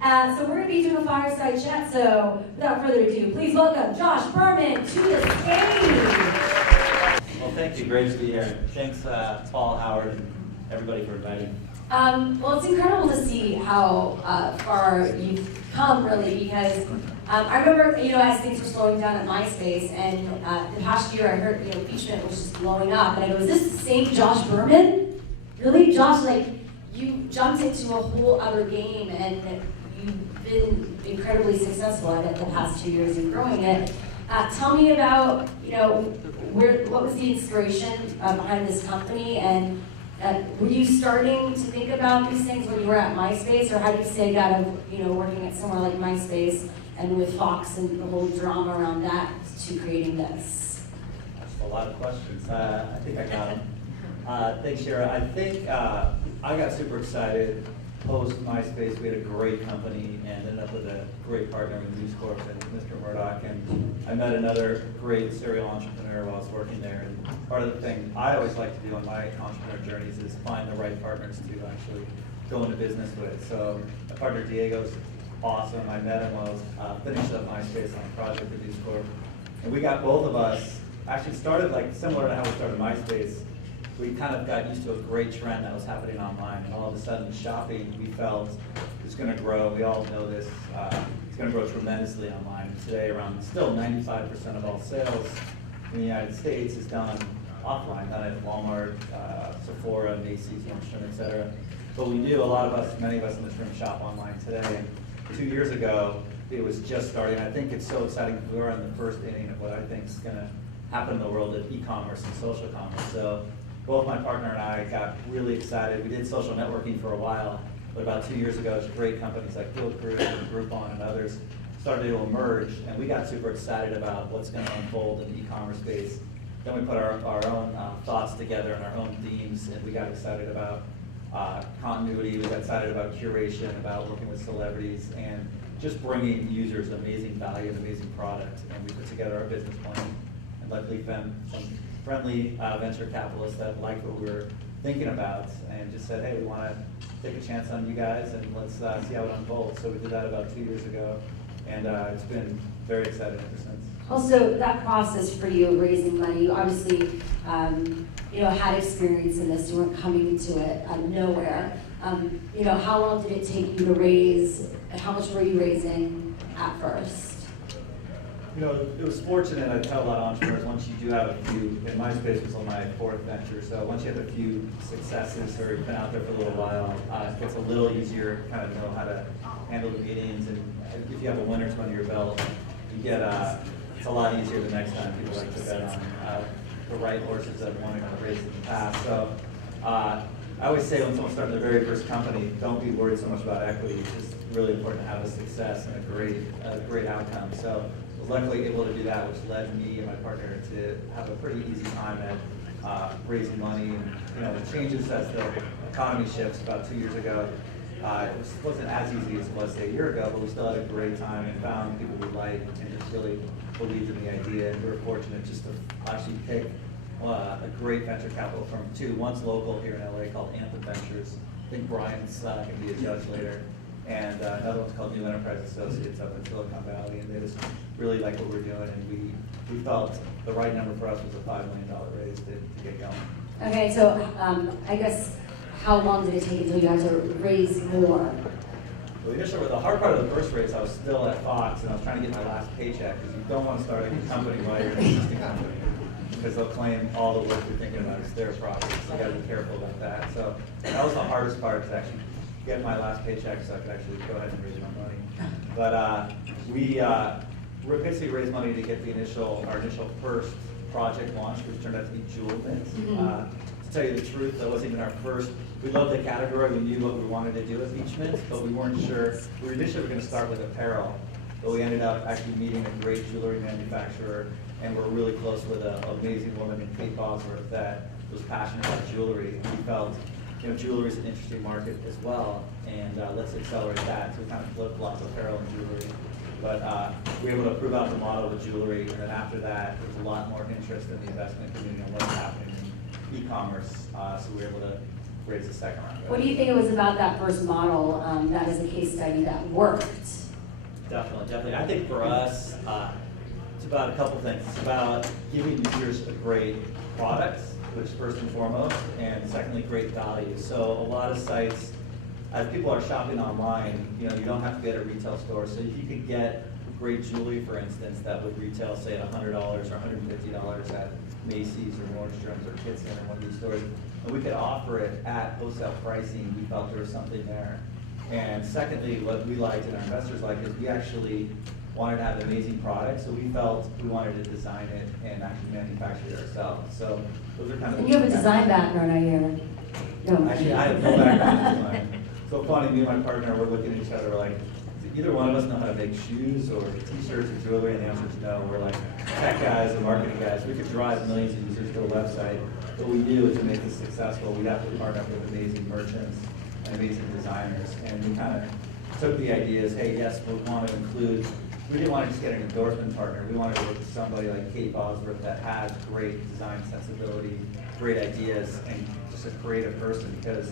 So we're going to be doing a fireside chat. So without further ado, please welcome Josh Berman to the stage. Well, thank you. Great to be here. Thanks, Paul, Howard, and everybody for inviting me. Well, it's incredible to see how far you've come, really, because I remember, as things were slowing down at MySpace, and the past year I heard, impeachment was just blowing up, and I go, is this the same Josh Berman? Really, Josh? You jumped into a whole other game, and you've been incredibly successful at it the past 2 years in growing it. Tell me about, what was the inspiration behind this company, and were you starting to think about these things when you were at MySpace, or how do you say out of working at somewhere like MySpace and with Fox and the whole drama around that to creating this? That's a lot of questions. I think I got them. Thanks, Shira. I think I got super excited post MySpace. We had a great company and ended up with a great partner with News Corp and Mr. Murdoch. And I met another great serial entrepreneur while I was working there. And part of the thing I always like to do on my entrepreneur journeys is find the right partners to actually go into business with. So my partner Diego's awesome. I met him while I was finishing up MySpace on a project with News Corp. And we got both of us actually started similar to how we started MySpace. We kind of got used to a great trend that was happening online, and all of a sudden shopping, we felt, is going to grow. We all know this. It's going to grow tremendously online. Today, around still 95% of all sales in the United States is done offline, done at Walmart, Sephora, Macy's, Nordstrom, etc. But we do, many of us in this room shop online today. And 2 years ago, it was just starting. I think it's so exciting because we are in the first inning of what I think is going to happen in the world of e-commerce and social commerce. So both my partner and I got really excited. We did social networking for a while, but about 2 years ago, great companies like Guild Group and Groupon and others started to emerge, and we got super excited about what's going to unfold in the e-commerce space. Then we put our own thoughts together and our own themes, and we got excited about continuity. We got excited about curation, about working with celebrities, and just bringing users amazing value and amazing product. And we put together our business plan, and luckily found some friendly venture capitalists that liked what we were thinking about and just said, hey, we want to take a chance on you guys and let's see how it unfolds. So we did that about 2 years ago, and it's been very exciting ever since. Also, that process for you raising money, you obviously had experience in this. You weren't coming into it out of nowhere. How long did it take you to raise, and how much were you raising at first? It was fortunate. I tell a lot of entrepreneurs, once you do have a few, and MySpace was on my fourth venture, so once you have a few successes or you've been out there for a little while, it gets a little easier to kind of know how to handle the meetings, and if you have a win or two under your belt, you get, it's a lot easier the next time. People like to bet on the right horses that want to race in the past. So I always say when someone's starting their very first company, don't be worried so much about equity. It's just really important to have a success and a great outcome. So luckily able to do that, which led me and my partner to have a pretty easy time at raising money. And it changes as the economy shifts. About 2 years ago, it wasn't as easy as it was, say, a year ago, but we still had a great time and found people we liked and just really believed in the idea. And we were fortunate just to actually pick a great venture capital firm too. One's local here in LA called Anthem Ventures. I think Brian's going to be a judge later. And another one's called New Enterprise Associates up in Silicon Valley, and they just really like what we're doing, and we felt the right number for us was a $5 million raise to get going. Okay, so I guess how long did it take until you had to raise more? Well, the hard part of the first raise, I was still at Fox, and I was trying to get my last paycheck, because you don't want to start a company while you're in an existing company, because they'll claim all the work you're thinking about is their property, so you got to be careful about that. So that was the hardest part, to actually get my last paycheck so I could actually go ahead and raise my money. But we basically raised money to get our initial first project launch, which turned out to be Jewel Mints. To tell you the truth, that wasn't even our first. We loved the category. We knew what we wanted to do with Beach Mints, but we weren't sure. We initially were going to start with apparel, but we ended up actually meeting a great jewelry manufacturer, and we're really close with an amazing woman named Kate Bosworth that was passionate about jewelry. We felt jewelry is an interesting market as well, and let's accelerate that. So we kind of flip-flopped apparel and jewelry. But we were able to prove out the model with jewelry, and then after that, there was a lot more interest in the investment community and what's happening in e-commerce. So we were able to raise a second round. What do you think it was about that first model that is a case study that worked? Definitely. I think for us, it's about a couple things. It's about giving users a great product, which first and foremost, and secondly, great value. So a lot of sites, as people are shopping online, you don't have to be at a retail store. So if you could get great jewelry, for instance, that would retail, say, at $100 or $150 at Macy's or Nordstrom's or Kids Center, one of these stores, and we could offer it at wholesale pricing, we felt there was something there. And secondly, what we liked and our investors liked is we actually wanted to have an amazing product, so we felt we wanted to design it and actually manufacture it ourselves. So those are kind of. And you have a design background, I hear. No. Actually, I have no background in design. So funny, me and my partner, we're looking at each other, we're like, either one of us know how to make shoes or t-shirts or jewelry, and the answer is no. We're like tech guys and marketing guys. We could drive millions of users to a website. What we do is to make it successful, we have to partner up with amazing merchants and amazing designers. And we kind of took the ideas, hey, yes, we want to include, we didn't want to just get an endorsement partner. We wanted to work with somebody like Kate Bosworth that has great design sensibility, great ideas, and just a creative person, because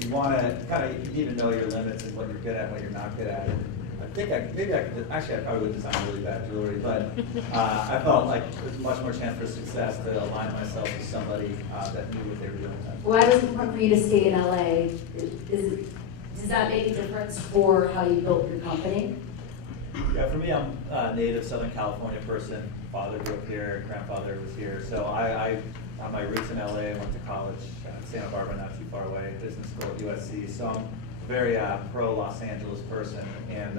you want to kind of, you need to know your limits and what you're good at and what you're not good at. And I probably would design really bad jewelry, but I felt like there's much more chance for success to align myself with somebody that knew what they were doing. Why was it important for you to stay in LA? Does that make a difference for how you built your company? Yeah, for me, I'm a native Southern California person. Father grew up here, grandfather was here. So I have my roots in LA. I went to college in Santa Barbara, not too far away, business school at USC. So I'm very pro Los Angeles person, and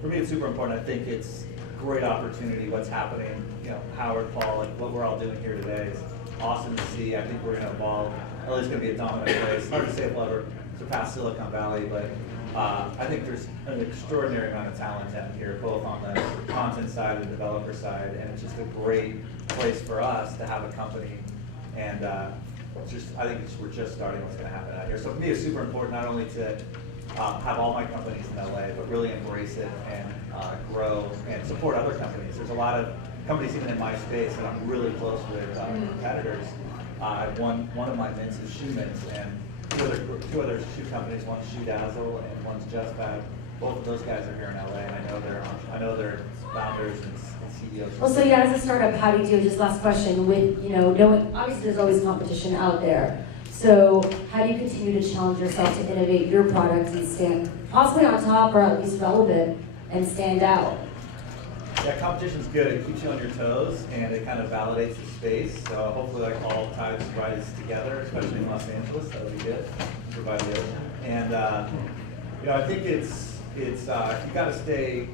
for me it's super important. I think it's a great opportunity what's happening, Howard, Paul, like what we're all doing here today is awesome to see. I think we're going to evolve. LA's going to be a dominant place. Hard to say if we'll ever surpass Silicon Valley, but I think there's an extraordinary amount of talent out here, both on the content side and the developer side, and it's just a great place for us to have a company. And I think we're just starting what's going to happen out here. So for me, it's super important not only to have all my companies in LA, but really embrace it and grow and support other companies. There's a lot of companies even in my space that I'm really close with, competitors. One of my mints is Shoe Mints, and two other shoe companies. One's Shoe Dazzle and one's Just Fab. Both of those guys are here in LA, and I know they're founders and CEOs. Well, so yeah, as a startup, how do you do? Just last question. With knowing obviously there's always competition out there. So how do you continue to challenge yourself to innovate your products and stand possibly on top or at least relevant and stand out? Yeah, competition's good. It keeps you on your toes and it kind of validates the space. So hopefully, like all tides rise together, especially in Los Angeles. That would be good. Provide the ocean. And I think it's you got to stay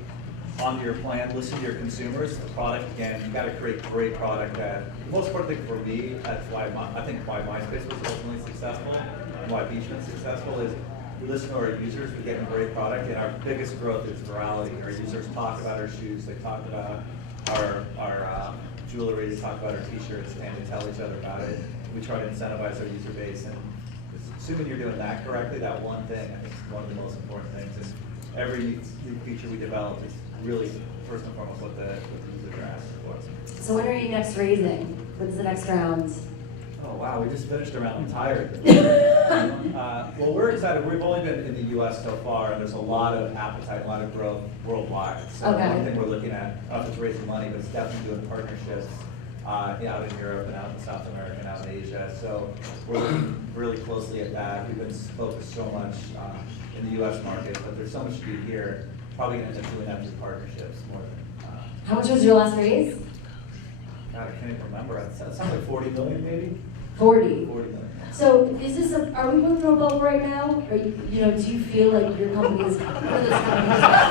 on your plan, listen to your consumers. The product, again, you got to create great product. The most important thing for me, that's why I think why MySpace was ultimately successful and why Beachman's successful is we listen to our users, we get a great product, and our biggest growth is virality. Our users talk about our shoes, they talk about our jewelry, they talk about our t-shirts, and they tell each other about it. We try to incentivize our user base, and assuming you're doing that correctly, that one thing, I think is one of the most important things. And every new feature we develop is really, first and foremost, what the users are asking for. So when are you next raising? What's the next round? Oh wow, we just finished around. I'm tired. Well, we're excited. We've only been in the U.S. so far, and there's a lot of appetite, a lot of growth worldwide. So one thing we're looking at, not just raising money, but it's definitely doing partnerships out in Europe and out in South America and out in Asia. So we're looking really closely at that. We've been focused so much in the U.S. market, but there's so much to do here. Probably going to end up doing that through partnerships more than. How much was your last raise? God, I can't even remember. It sounds like 40 million, maybe. 40. 40 million. So is this are we going through a bubble right now? Or do you feel like your company is one of those companies?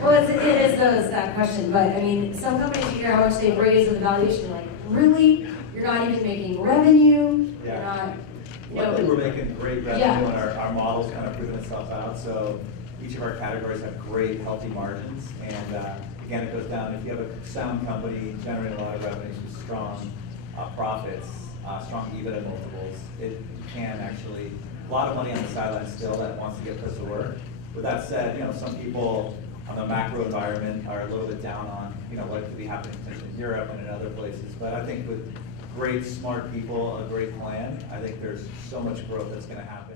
Well, it is that question, but I mean, some companies you hear how much they've raised with the valuation, you're like, really? You're not even making revenue? Yeah. You're not. Luckily, we're making great revenue, and our model's kind of proven itself out. So each of our categories have great, healthy margins, and again, it goes down. If you have a sound company generating a lot of revenues with strong profits, strong EBITDA multiples, it can actually, a lot of money on the sidelines still that wants to get put to work. With that said, some people on the macro environment are a little bit down on, what could be happening potentially in Europe and in other places. But I think with great, smart people, a great plan. I think there's so much growth that's gonna happen.